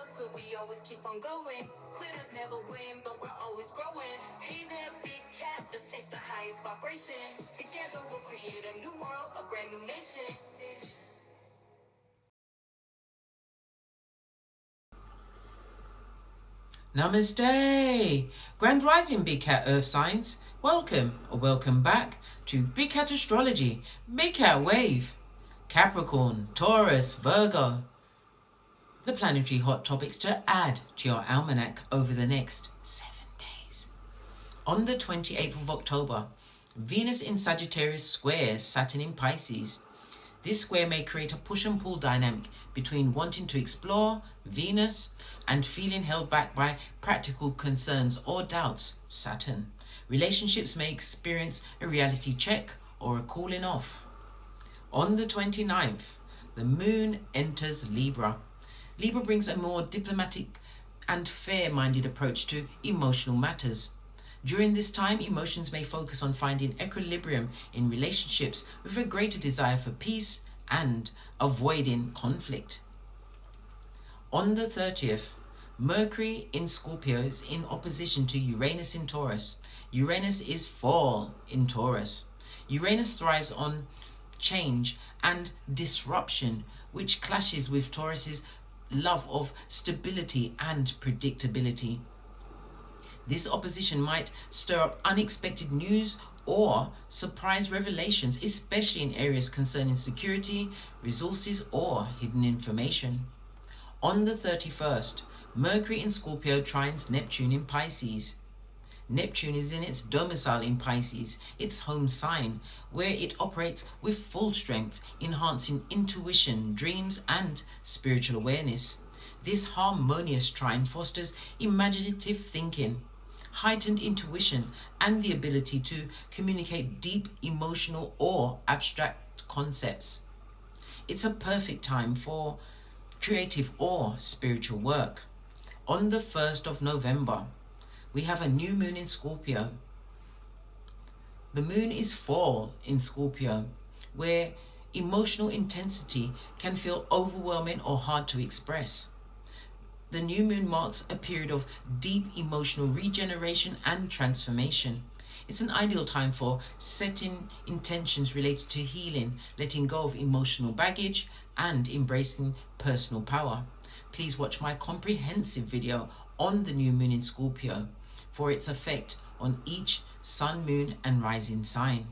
never quit, we always keep on going. Quitters never win, but we're always growing. Hey there, big cat, let's chase the highest vibration. Together we'll create a new world, a brand new nation. Namaste! Grand Rising Big Cat Earth Signs. Welcome or welcome back to Big Cat Astrology, Big Cat Wave, Capricorn, Taurus, Virgo. The planetary hot topics to add to your almanac over the next 7 days. On the 28th of October, Venus in Sagittarius squares Saturn in Pisces. This square may create a push and pull dynamic between wanting to explore, Venus, and feeling held back by practical concerns or doubts, Saturn. Relationships may experience a reality check or a cooling off. On the 29th, the moon enters Libra. Libra brings a more diplomatic and fair-minded approach to emotional matters. During this time, emotions may focus on finding equilibrium in relationships with a greater desire for peace and avoiding conflict. On the 30th, Mercury in Scorpio is in opposition to Uranus in Taurus. Uranus is fall in Taurus. Uranus thrives on change and disruption, which clashes with Taurus's love of stability and predictability. This opposition might stir up unexpected news or surprise revelations, especially in areas concerning security, resources, or hidden information. On the 31st, Mercury in Scorpio trines Neptune in Pisces. Neptune is in its domicile in Pisces, its home sign, where it operates with full strength, enhancing intuition, dreams, and spiritual awareness. This harmonious trine fosters imaginative thinking, heightened intuition, and the ability to communicate deep emotional or abstract concepts. It's a perfect time for creative or spiritual work. On the 1st of November, we have a new moon in Scorpio. The moon is fall in Scorpio, where emotional intensity can feel overwhelming or hard to express. The new moon marks a period of deep emotional regeneration and transformation. It's an ideal time for setting intentions related to healing, letting go of emotional baggage, and embracing personal power. Please watch my comprehensive video on the new moon in Scorpio for its effect on each sun, moon, and rising sign.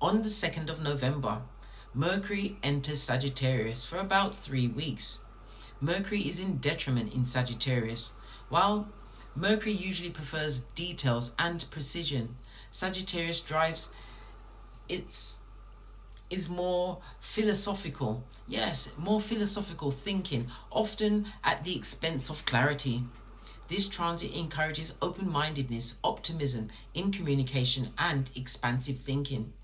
On the 2nd of November, Mercury enters Sagittarius for about 3 weeks. Mercury is in detriment in Sagittarius. While Mercury usually prefers details and precision, Sagittarius drives is more philosophical. Yes, more philosophical thinking, often at the expense of clarity. This transit encourages open-mindedness, optimism in communication, and expansive thinking,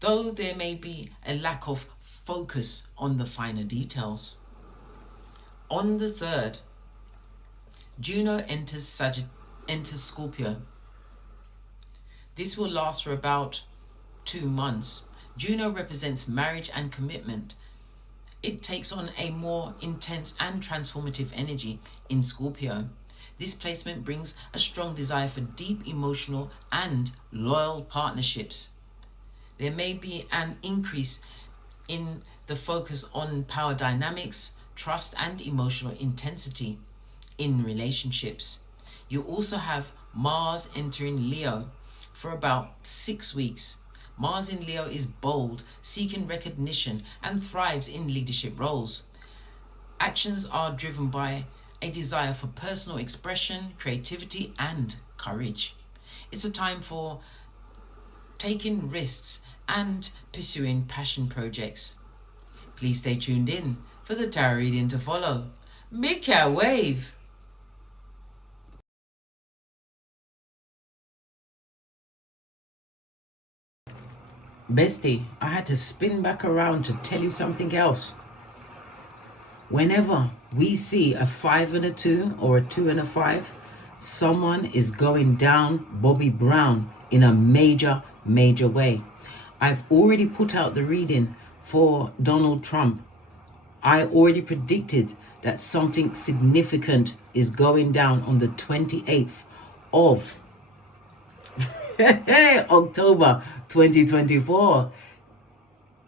though there may be a lack of focus on the finer details. On the 3rd, Juno enters Scorpio. This will last for about 2 months. Juno represents marriage and commitment. It takes on a more intense and transformative energy in Scorpio. This placement brings a strong desire for deep emotional and loyal partnerships. There may be an increase in the focus on power dynamics, trust, and emotional intensity in relationships. You also have Mars entering Leo for about 6 weeks. Mars in Leo is bold, seeking recognition, and thrives in leadership roles. Actions are driven by a desire for personal expression, creativity, and courage. It's a time for taking risks and pursuing passion projects. Please stay tuned in for the tarot reading to follow. Big Cat Wave! Bestie, I had to spin back around to tell you something else. Whenever we see a 5 and a 2 or a 2 and a 5, someone is going down Bobby Brown in a major way. I've already put out the reading for Donald Trump. I already predicted that something significant is going down on the 28th of October 2024.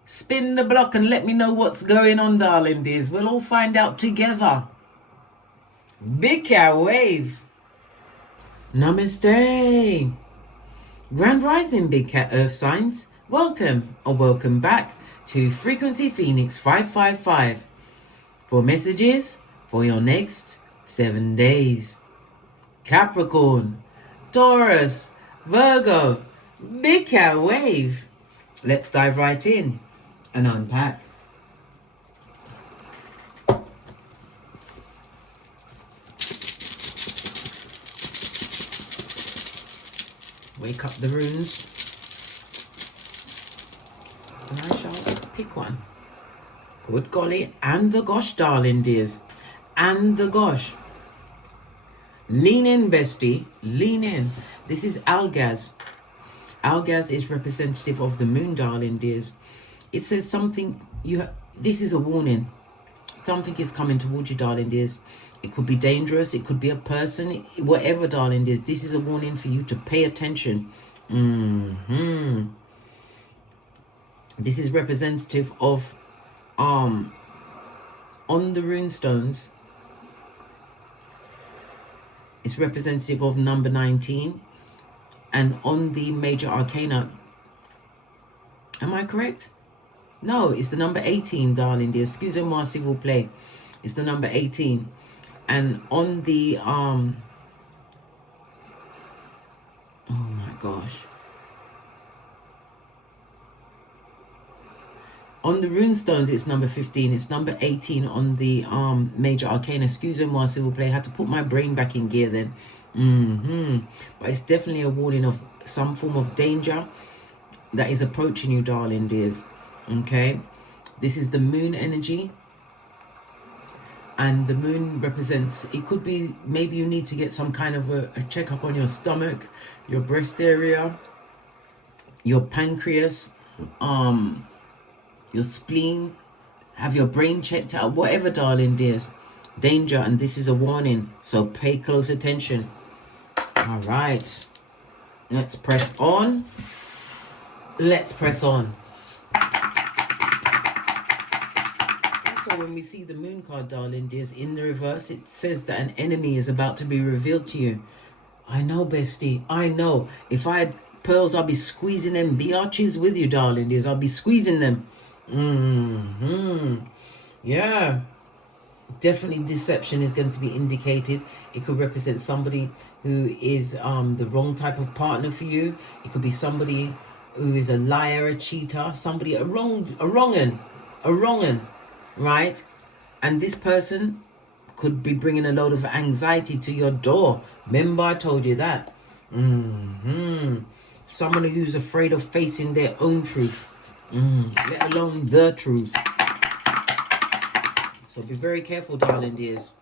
Spin the block and let me know what's going on, darling dears. We'll all find out together. Big cat wave. Namaste. Grand Rising Big Cat Earth Signs. Welcome or welcome back to Frequency Phoenix 555 for messages for your next 7 days. Capricorn, Taurus, Virgo, Big Cat Wave. Let's dive right in and unpack. Wake up the runes. And I shall pick one. Good golly, and the gosh, darling dears. And the gosh. Lean in, bestie. Lean in. This is Algaz. Algaz is representative of the moon, darling dears. It says something, this is a warning. Something is coming towards you, darling dears. It could be dangerous. It could be a person. Whatever, darling dears. This is a warning for you to pay attention. This is representative of, on the runestones, it's representative of number 19. And on the major arcana, am I correct? No, it's the number 18, darling dear. Excusez-moi s'il vous plaît. It's the number 18. And on the, oh my gosh. On the runestones, it's number 15. It's number 18 on the major arcana. Excusez-moi s'il vous plaît. I had to put my brain back in gear then. But it's definitely a warning of some form of danger that is approaching you, darling dears. Okay, this is the moon energy, and the moon represents, it could be maybe you need to get some kind of a checkup on your stomach, your breast area, your pancreas, your spleen, have your brain checked out, whatever, darling dears. Danger, and this is a warning, so pay close attention. All right, let's press on. Let's press on. Also, when we see the moon card, darling dears, in the reverse, it says that an enemy is about to be revealed to you. I know, bestie, I know. If I had pearls, I'll be squeezing them biatches with you, darling dears. I'll be squeezing them. Yeah. Definitely deception is going to be indicated. It could represent somebody who is the wrong type of partner for you. It could be somebody who is a liar, a cheater, somebody, a wrong'un, right? And this person could be bringing a load of anxiety to your door. Remember, I told you that. Someone who's afraid of facing their own truth, let alone the truth. So be very careful, darling dears.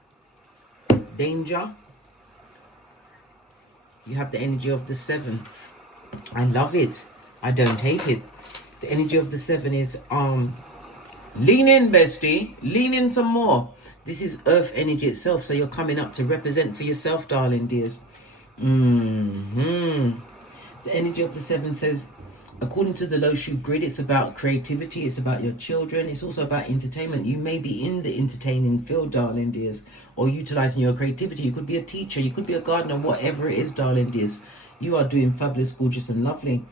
Danger. You have the energy of the 7. I love it. I don't hate it. The energy of the 7 is lean in, bestie. Lean in some more. This is earth energy itself, so you're coming up to represent for yourself, darling dears. The energy of the 7 says, according to the Loshu grid, it's about creativity, it's about your children, it's also about entertainment. You may be in the entertaining field, darling dears, or utilizing your creativity. You could be a teacher, you could be a gardener, whatever it is, darling dears. You are doing fabulous, gorgeous, and lovely.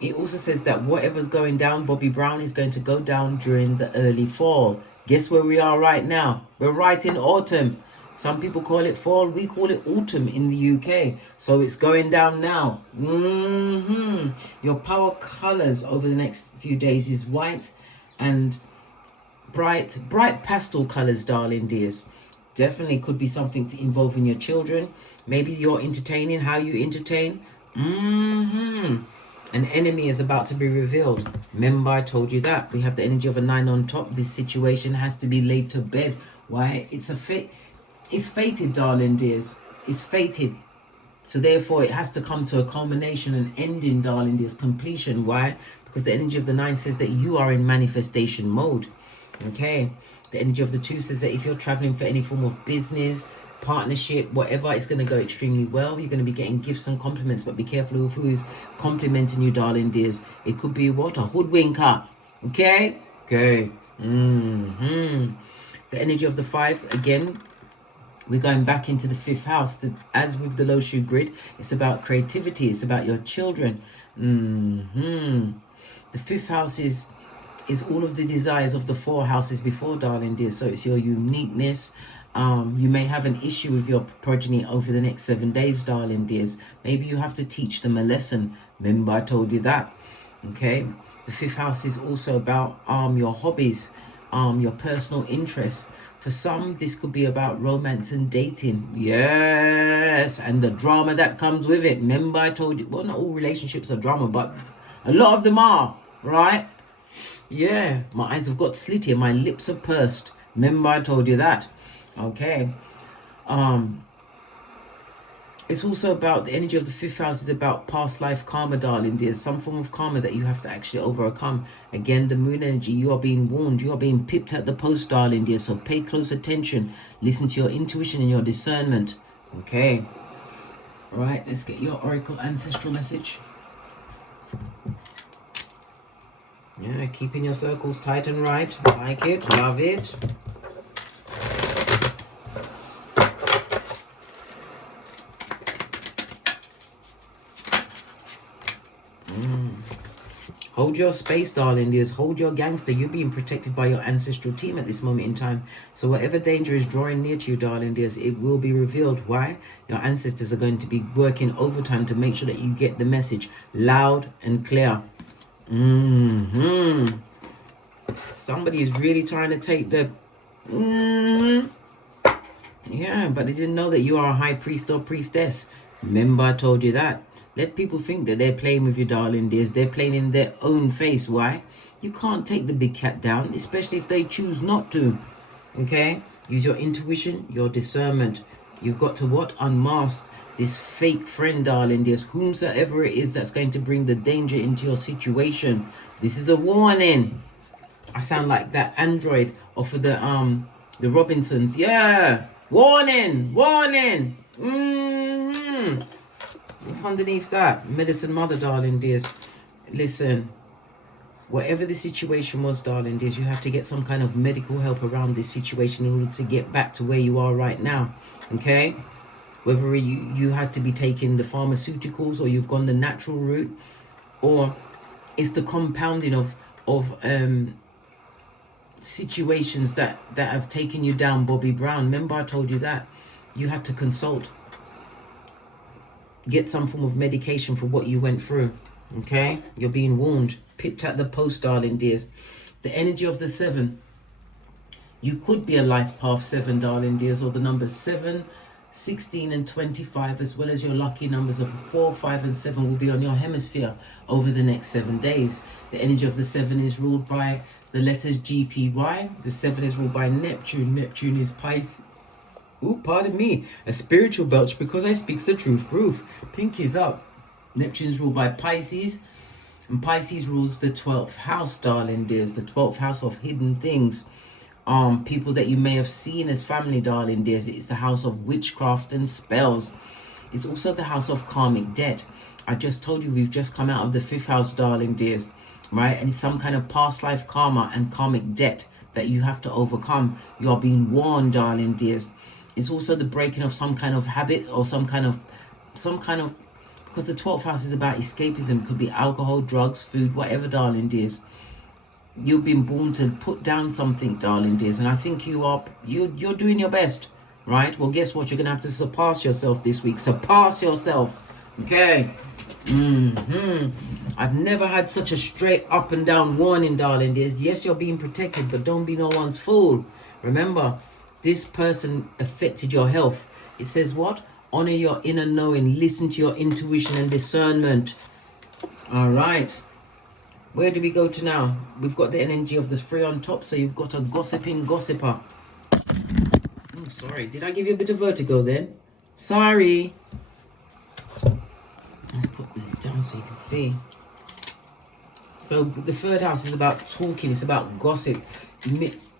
It also says that whatever's going down, Bobby Brown, is going to go down during the early fall. Guess where we are right now? We're right in autumn. Some people call it fall, we call it autumn in the UK. So it's going down now. Your power colors over the next few days is white and bright pastel colors, darling dears. Definitely could be something to involve in your children. Maybe you're entertaining, how you entertain. An enemy is about to be revealed. Remember, I told you that. We have the energy of a 9 on top. This situation has to be laid to bed. Why? It's fated, darling dears. It's fated. So therefore, it has to come to a culmination, an ending, darling dears, completion. Why? Because the energy of the 9 says that you are in manifestation mode. Okay, the energy of the 2 says that if you're traveling for any form of business, partnership, whatever, it's going to go extremely well. You're going to be getting gifts and compliments, but be careful of who is complimenting you, darling dears. It could be what? A hoodwinker. Okay? Okay. The energy of the 5, again, we're going back into the 5th house. As with the low shoe grid, it's about creativity. It's about your children. The 5th house is all of the desires of the 4 houses before, darling dear. So it's your uniqueness. You may have an issue with your progeny over the next 7 days, darling dears. Maybe you have to teach them a lesson. Remember, I told you that. Okay. The 5th house is also about your hobbies, your personal interests. For some, this could be about romance and dating. Yes, and the drama that comes with it. Remember, I told you, well, not all relationships are drama, but a lot of them are, right? Yeah, my eyes have got slitty, my lips are pursed. Remember, I told you that. Okay. It's also about the energy of the 5th house is about past life karma, darling. There's some form of karma that you have to actually overcome. Again, the moon energy, you are being warned. You are being pipped at the post, darling, dear. So pay close attention. Listen to your intuition and your discernment. Okay. All right, let's get your oracle ancestral message. Yeah, keeping your circles tight and right. Like it, love it. Hold your space, darling dears. Hold your gangster. You're being protected by your ancestral team at this moment in time. So whatever danger is drawing near to you, darling dears, it will be revealed. Why? Your ancestors are going to be working overtime to make sure that you get the message loud and clear. Somebody is really trying to take the... Yeah, but they didn't know that you are a high priest or priestess. Remember, I told you that. Let people think that they're playing with you, darling dears. They're playing in their own face. Why? You can't take the big cat down, especially if they choose not to. Okay? Use your intuition, your discernment. You've got to what? Unmask this fake friend, darling dears. Whomsoever it is that's going to bring the danger into your situation. This is a warning. I sound like that android off of the Robinsons. Yeah. Warning. Warning. What's underneath that? Medicine mother, darling dears. Listen, whatever the situation was, darling dears, you have to get some kind of medical help around this situation in order to get back to where you are right now. Okay? Whether you had to be taking the pharmaceuticals or you've gone the natural route, or it's the compounding of situations that have taken you down, Bobby Brown. Remember, I told you that. You had to consult. Get some form of medication for what you went through. Okay? You're being warned. Pipped at the post, darling dears. The energy of the 7. You could be a life path 7, darling dears, or the numbers 7, 16 and 25, as well as your lucky numbers of 4, 5 and 7 will be on your hemisphere over the next 7 days. The energy of the 7 is ruled by the letters GPY. The 7 is ruled by Neptune. Neptune is Pisces. Ooh, pardon me, a spiritual belch because I speaks the truth. Pinkies up. Neptune's ruled by Pisces, and Pisces rules the 12th house, darling dears. The 12th house of hidden things. People that you may have seen as family, darling dears. It's the house of witchcraft and spells. It's also the house of karmic debt. I just told you we've just come out of the 5th house, darling dears, right? And it's some kind of past life karma and karmic debt that you have to overcome. You are being warned, darling dears. It's also the breaking of some kind of habit or some kind of, because the 12th house is about escapism. Could be alcohol, drugs, food, whatever, darling dears. You've been born to put down something, darling dears, and I think you're doing your best, right? Well, guess what? You're gonna have to surpass yourself this week. Surpass yourself, okay? I've never had such a straight up and down warning, darling dears. Yes, you're being protected, but don't be no one's fool. Remember, this person affected your health. It says what? Honor your inner knowing. Listen to your intuition and discernment. All right. Where do we go to now? We've got the energy of the 3 on top, so you've got a gossiping gossiper. Oh, sorry. Did I give you a bit of vertigo then? Sorry. Let's put it down so you can see. So the third house is about talking. It's about gossip.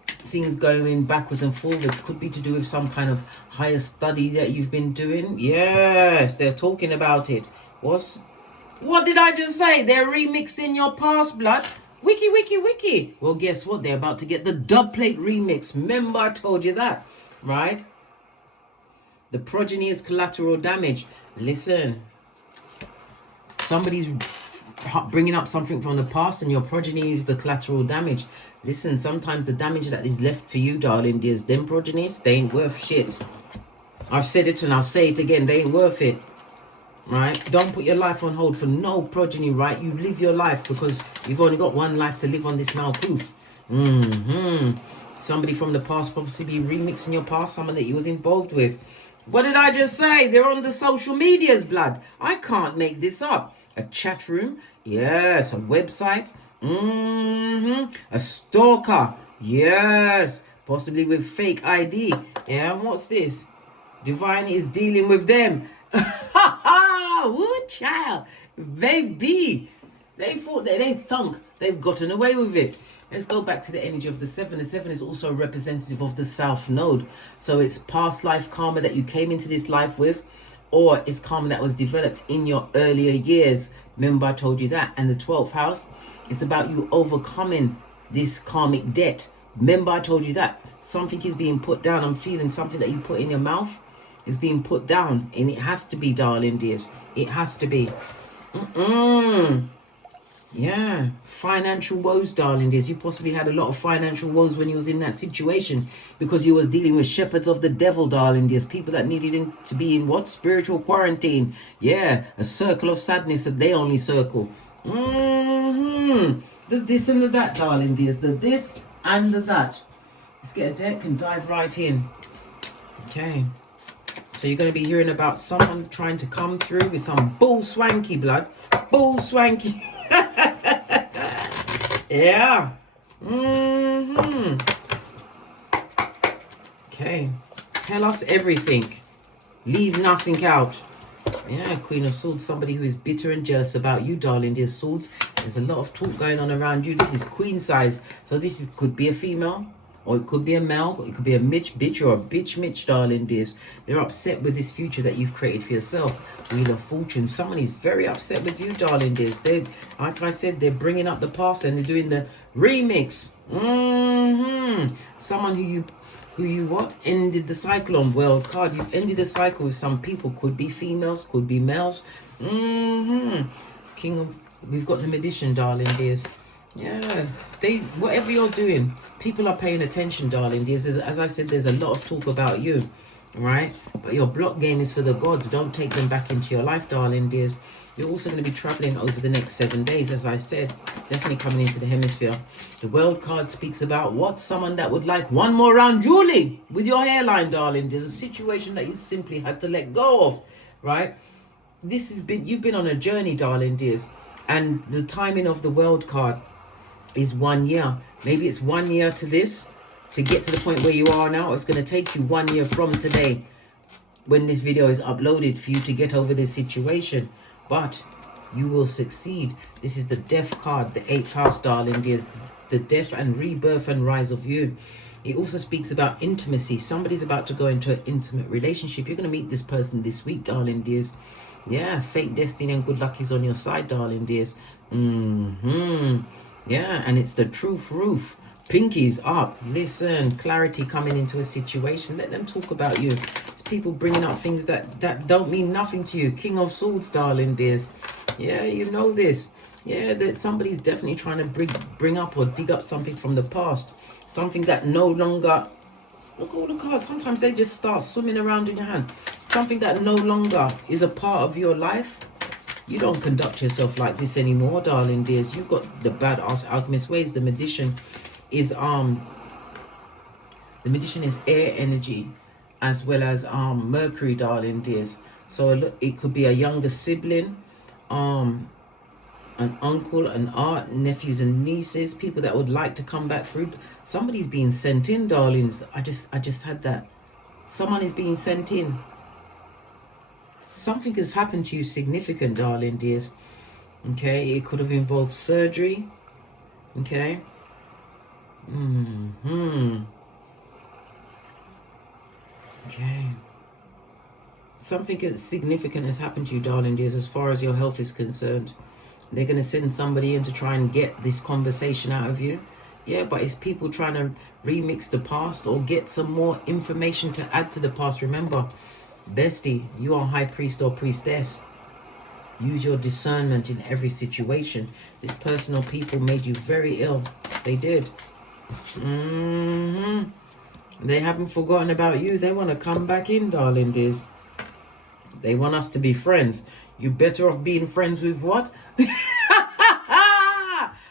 Things going backwards and forwards. Could be to do with some kind of higher study that you've been doing. Yes, they're talking about it. What did I just say? They're remixing your past, blood. Wiki, wiki, wiki. Well, guess what? They're about to get the dub plate remix. Remember I told you that, right? The progeny is collateral damage. Listen, somebody's bringing up something from the past and your progeny is the collateral damage. Listen, sometimes the damage that is left for you, darling dears, them progenies, they ain't worth shit. I've said it and I'll say it again, they ain't worth it. Right? Don't put your life on hold for no progeny, right? You live your life because you've only got one life to live on this Malkuth. Somebody from the past possibly remixing your past, someone that you was involved with. What did I just say? They're on the social medias, blood. I can't make this up. A chat room, yes. A website, a stalker, yes. Possibly with fake ID. Yeah, and what's this? Divine is dealing with them. Woo, child, baby. They thought they thunk. They've gotten away with it. Let's go back to the energy of the 7. The 7 is also representative of the South Node. So it's past life karma that you came into this life with, or it's karma that was developed in your earlier years. Remember I told you that. And the 12th house, it's about you overcoming this karmic debt. Remember I told you that. Something is being put down. I'm feeling something that you put in your mouth is being put down. And it has to be, darling dears. It has to be. Yeah, financial woes, darling dears. You possibly had a lot of financial woes when you was in that situation because you was dealing with shepherds of the devil, darling dears. People that needed to be in what? Spiritual quarantine. Yeah, a circle of sadness that they only circle. The this and the that, darling dears. The this and the that. Let's get a deck and dive right in. Okay. So you're going to be hearing about someone trying to come through with some bull swanky, blood. Bull swanky. Yeah. Okay. Tell us everything. Leave nothing out. Yeah, Queen of Swords. Somebody who is bitter and jealous about you, darling dear Swords. There's a lot of talk going on around you. This is queen size. So this could be a female. Or it could be a male, or it could be a bitch, or a bitch, darling dears. They're upset with this future that you've created for yourself. Wheel of Fortune. Someone is very upset with you, darling dears. They, like I said, they're bringing up the past and they're doing the remix. Someone who you what? Ended the cycle on. Well, card, you've ended the cycle with some people. Could be females, could be males. King of, we've got the Magician, darling dears. Yeah, whatever you're doing, people are paying attention, darling dears. As I said, there's a lot of talk about you, right? But your block game is for the gods. Don't take them back into your life, darling dears. You're also going to be traveling over the next 7 days, as I said. Definitely coming into the hemisphere. The world card speaks about what? Someone that would like one more round dueling with your hairline, darling. There's a situation that you simply had to let go of, right? You've been on a journey, darling dears. And the timing of the world card is 1 year. Maybe it's 1 year to this, to get to the point where you are now. It's going to take you 1 year from today when this video is uploaded for you to get over this situation. But you will succeed. This is the death card, the 8th house, darling dears. The death and rebirth and rise of you. It also speaks about intimacy. Somebody's about to go into an intimate relationship. You're going to meet this person this week, darling dears. Yeah, fate, destiny and good luck is on your side, darling dears. Yeah, and it's the truth roof. Pinkies up. Listen, clarity coming into a situation. Let them talk about you. It's people bringing up things that don't mean nothing to you. King of Swords, darling dears. Yeah, you know this. Yeah, that somebody's definitely trying to bring up or dig up something from the past. Something that no longer... Look at all the cards. Sometimes they just start swimming around in your hand. Something that no longer is a part of your life. You don't conduct yourself like this anymore, darling dears. You've got the badass alchemist ways. The magician is air energy as well as Mercury, darling dears. So it could be a younger sibling, an uncle, an aunt, nephews and nieces, people that would like to come back through. Somebody's being sent in, darlings. I just had that. Someone is being sent in. Something has happened to you significant, darling dears. Okay, it could have involved surgery. Okay? Okay. Something significant has happened to you, darling dears, as far as your health is concerned. They're going to send somebody in to try and get this conversation out of you. Yeah, but it's people trying to remix the past or get some more information to add to the past. Remember, bestie, you are high priest or priestess. Use your discernment in every situation. This person or people made you very ill. They did. They haven't forgotten about you. They want to come back in, darling dears. They want us to be friends. You better off being friends with what?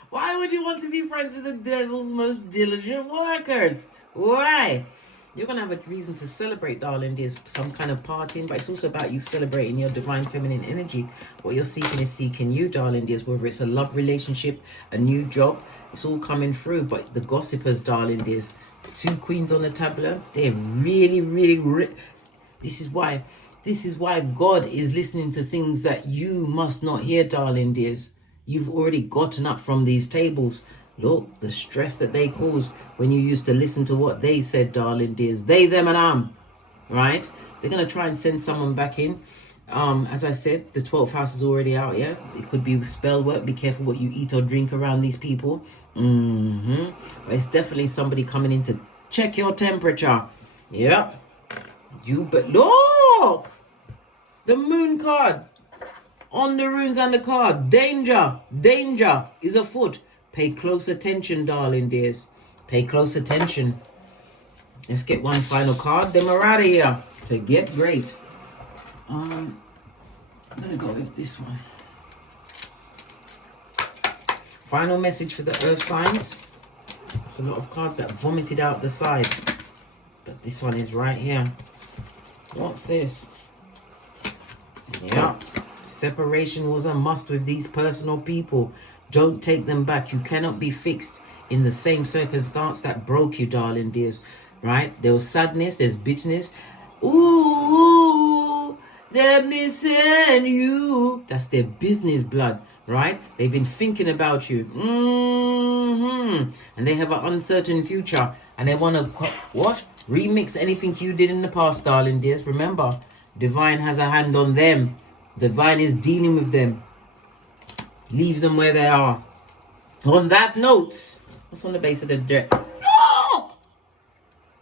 Why would you want to be friends with the devil's most diligent workers? Why? You're going to have a reason to celebrate, darling. There's some kind of partying, but it's also about you celebrating your divine feminine energy. What you're seeking is seeking you, darling. There's whether it's a love relationship, a new job, it's all coming through. But the gossipers, darling, there's 2 queens on the tableau. They're really this is why God is listening to things that you must not hear, darling dears. You've already gotten up from these tables. Look, the stress that they caused when you used to listen to what they said, darling dears. They, them, and right? They're going to try and send someone back in. As I said, the 12th house is already out, yeah? It could be spell work. Be careful what you eat or drink around these people. But it's definitely somebody coming in to check your temperature. Yep. But look! The moon card. On the runes and the card. Danger is afoot. Pay close attention, darling dears. Pay close attention. Let's get one final card. Then we're out of here. To get great. I'm gonna go with this one. Final message for the earth signs. It's a lot of cards that vomited out the side. But this one is right here. What's this? Yeah. Separation was a must with these personal people. Don't take them back. You cannot be fixed in the same circumstance that broke you, darling dears. Right? There was sadness. There's bitterness. Ooh, they're missing you. That's their business, blood. Right? They've been thinking about you. And they have an uncertain future. And they want to, what? Remix anything you did in the past, darling dears. Remember, divine has a hand on them. Divine is dealing with them. Leave them where they are. On that note, what's on the base of the dirt? No!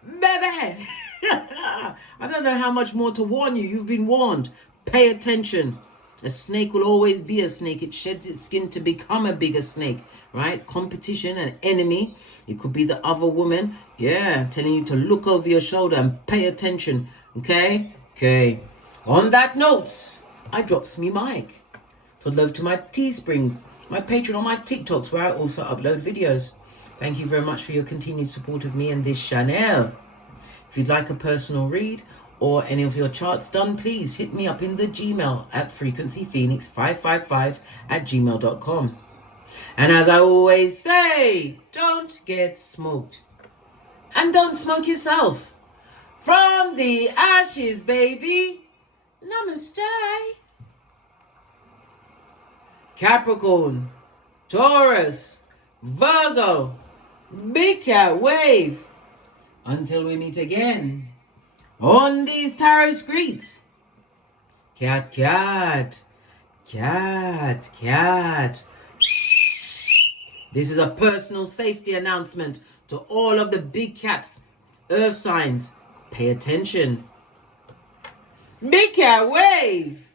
Baby! I don't know how much more to warn you. You've been warned. Pay attention. A snake will always be a snake. It sheds its skin to become a bigger snake. Right? Competition, an enemy. It could be the other woman. Yeah, telling you to look over your shoulder and pay attention. Okay? Okay. On that note, I drops me mic. So love to my Teesprings, my Patreon, or my TikToks, where I also upload videos. Thank you very much for your continued support of me and this channel. If you'd like a personal read or any of your charts done, please hit me up in the Gmail at frequencyphoenix555@gmail.com. And as I always say, don't get smoked. And don't smoke yourself. From the ashes, baby. Namaste. Capricorn, Taurus, Virgo, big cat wave. Until we meet again on these tarot streets. Cat, cat, cat, cat. This is a personal safety announcement to all of the big cat earth signs. Pay attention. Big cat wave.